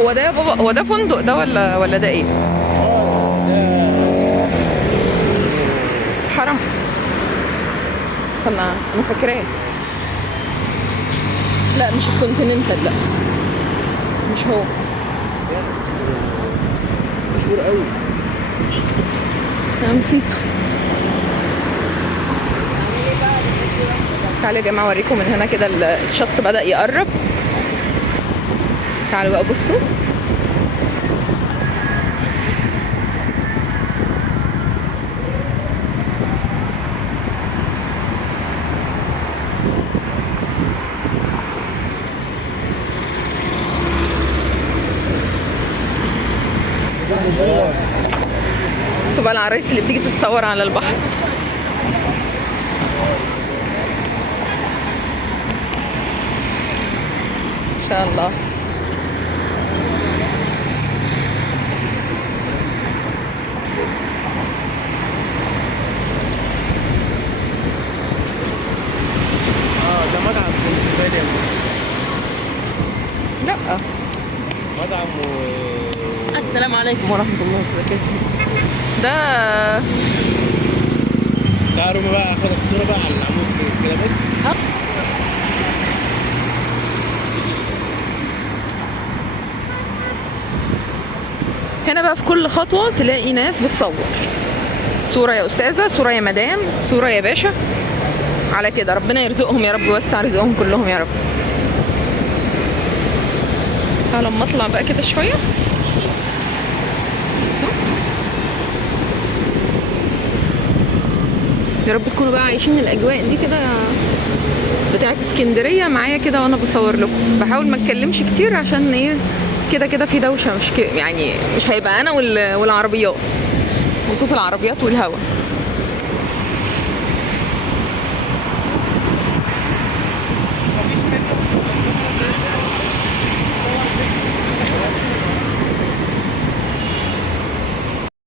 هو ده يا بابا، هو ده فندق ده ولا ده ايه؟ حرم. استنى انا فاكراه. لا مش الكونتيننتال، لا مش هو. مشهور قوي. انا نسيته. تعالوا يا جماعه اوريكم من هنا كده، الشط بدأ يقرب. تعالوا بقى بصوا. بصوا بقى العرايس اللي بتيجي تتصور على البحر. ان شاء الله. ده مطعم بالنسبه لا. مطعم السلام عليكم ورحمه الله وبركاته. ده تعالوا بقى اخدك صوره بقى على العمود كده بس. هنا بقى في كل خطوة تلاقي ناس بتصور. صورة يا أستاذة، صورة يا مدام، صورة يا باشا. على كده ربنا يرزقهم يا رب ويوسع رزقهم كلهم يا رب. تعالوا اما اطلع بقى كده شوية. يا رب تكونوا بقى عايشين الأجواء دي كده بتاعت اسكندرية معايا كده وانا بصور لكم. بحاول ما اتكلمش كتير عشان ايه، كده كده في دوشة، مش يعني مش هيبقى انا والعربيات وصوت العربيات والهوا.